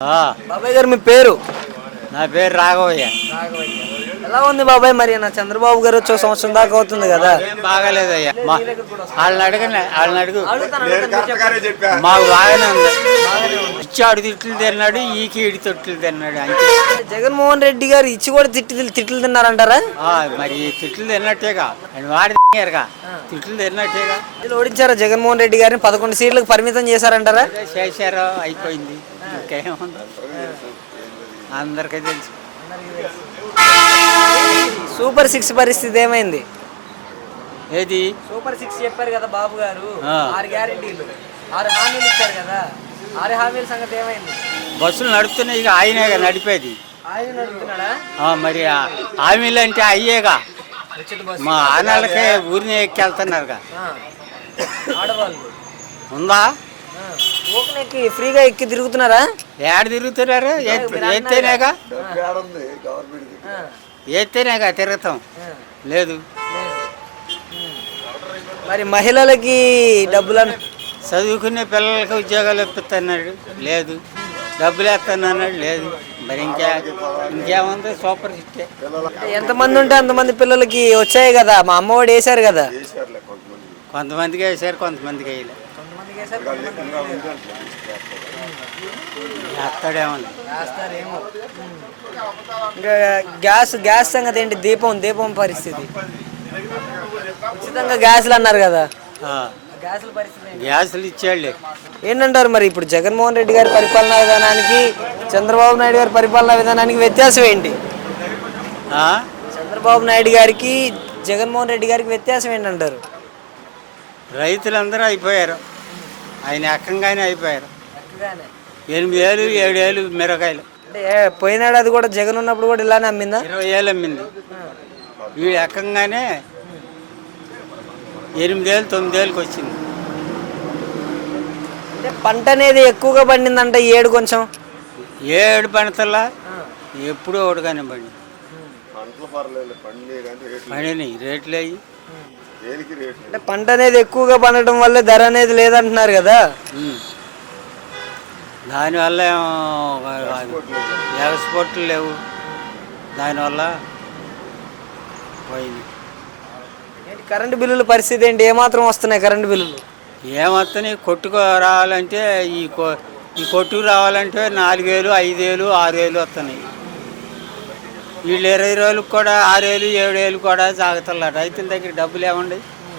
బాబాయ్ గారు మీ పేరు? నా పేరు రాఘవయ్య. ఎలా ఉంది బాబాయ్? మరి నా చంద్రబాబు గారు వచ్చే సంవత్సరం దాకా అవుతుంది కదా. ఏం బాగాలేదయ్యా. వాళ్ళని అడుగు. మాకు బాగానే ఉంది. ఇచ్చాడు తిట్లు తిన్నాడు, ఈకి ఇడి తొట్లు తిన్నాడు అంతే. జగన్మోహన్ రెడ్డి గారు ఇచ్చి కూడా తిట్లు తిన్నారంటారా? మరి తిట్లు తిన్నట్టేగా వాడి తిట్లు తిన్నట్టేగా. ఓడించారా జగన్మోహన్ రెడ్డి గారిని? 11 సీట్లకు పరిమితం చేశారంటారా? చేశారో అయిపోయింది, ఇంకేముంది అందరికీ తెలుసు. సూపర్ 6 పరిస్థితి ఏమైంది? ఏది సూపర్ 6 చెప్పారు కదా బాబు గారు, 6 గ్యారెంటీలు 6 హామీలు ఇచ్చారు కదా, 6 హామీల సంగతి ఏమైంది? బస్సులు నడుపుతున్నాయి, ఇక ఆయనేగా నడిపేది. ఆయన నడుపుతున్నాడా? మరి హామీలు అంటే అయ్యేగా. మా ఆనాళ్ళకే ఊరిని ఎక్కెళ్తున్నారుగా. ఆడవాళ్ళు ఉందా? ఓపెన్కి ఫ్రీగా ఎక్కి తిరుగుతున్నారా? ఏడ తిరుగుతున్నారు? ఎత్తేనేగా తిరుగుతాం. లేదు. మరి మహిళలకి డబ్బులను చదువుకునే పిల్లలకి ఉద్యోగాలు ఇప్పిస్తున్నాడు, లేదు. డబ్బులు వేస్తున్నాడు, లేదు. మరి ఇంకేముంది? సూపర్ సిట్టే. ఎంతమంది ఉంటే అంతమంది పిల్లలకి వచ్చాయి కదా. మా అమ్మఒడి వేశారు కదా. కొంతమందికి వేసారు, కొంతమందికి వేయలే. ఇంకా గ్యాస్ సంగతి ఏంటి? దీపం పరిస్థితి ఉచితంగా గ్యాసులు అన్నారు కదా. గ్యాసులు ఇచ్చాడులే. ఏంటంటారు మరి ఇప్పుడు జగన్మోహన్ రెడ్డి గారి పరిపాలనా విధానానికి చంద్రబాబు నాయుడు గారి పరిపాలనా విధానానికి వ్యత్యాసం ఏంటి? చంద్రబాబు నాయుడు గారికి జగన్మోహన్ రెడ్డి గారికి వ్యత్యాసం ఏంటంటారు? రైతులందరూ అయిపోయారు, ఆయన ఎక్కంగానే అయిపోయారు. 8 ఏళ్ళు 7 ఏళ్ళు మిరకాయలు. అంటే పోయినాడు కూడా జగన్ ఉన్నప్పుడు కూడా ఇలానే అమ్మిందా? 20 ఏళ్ళు అమ్మింది. వీడు ఎక్కంగానే 8 ఏళ్ళు 9 ఏళ్ళకి వచ్చింది. అంటే పంట అనేది ఎక్కువగా పండిందంట ఏడు. కొంచెం ఏడు పంటలా ఎప్పుడూ ఒకటిగానే పండి రేట్లు అయ్యి. అంటే పంట అనేది ఎక్కువగా పండటం వల్ల ధర అనేది లేదంటున్నారు కదా. దానివల్ల ఎక్స్పోర్ట్లు లేవు, దానివల్ల పోయింది. కరెంటు బిల్లుల పరిస్థితి ఏంటి? ఏమాత్రం వస్తున్నాయి కరెంటు బిల్లులు? ఏమొస్తున్నాయి? కొట్టుకు రావాలంటే ఈ కొట్టుకు రావాలంటే 4 వేలు 5 వేలు 6 వేలు వస్తున్నాయి. వీళ్ళు 20 రోజులకు కూడా 6 వేలు 7 వేలు కూడా సాగుతున్నారు. రైతుల దగ్గర డబ్బులు ఏమండి?